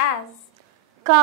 as का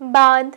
बाद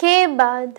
के बाद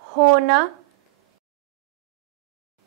होना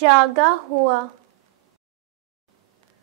जागा हुआ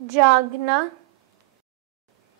जागना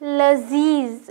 लजीज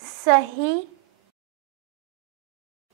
सही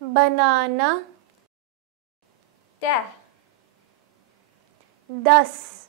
बनाना 10 10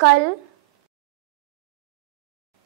कल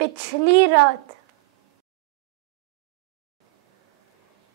पिछली रात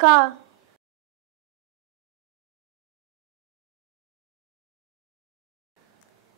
का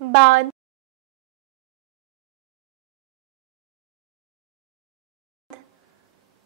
बाद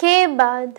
के बाद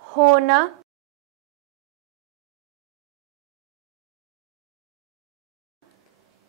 होना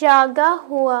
जागा हुआ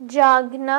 जागना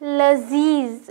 लजीज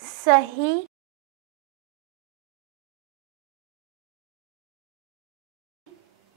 सही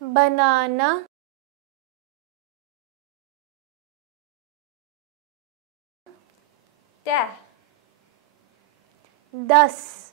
बनाना 10 10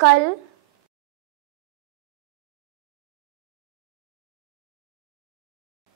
कल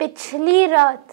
पिछली रात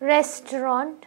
रेस्टोरेंट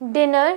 डिनर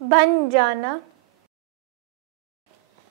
बन जाना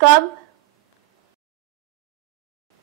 कब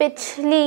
पिछली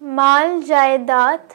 माल जायदाद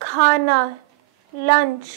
खाना लंच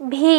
भी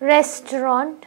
रेस्टोरेंट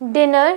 डिनर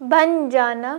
बन जाना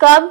कब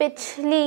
पिछली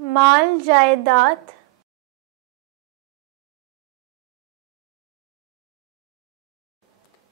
माल जायदाद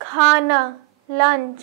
खाना लंच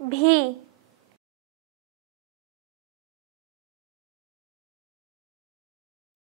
भी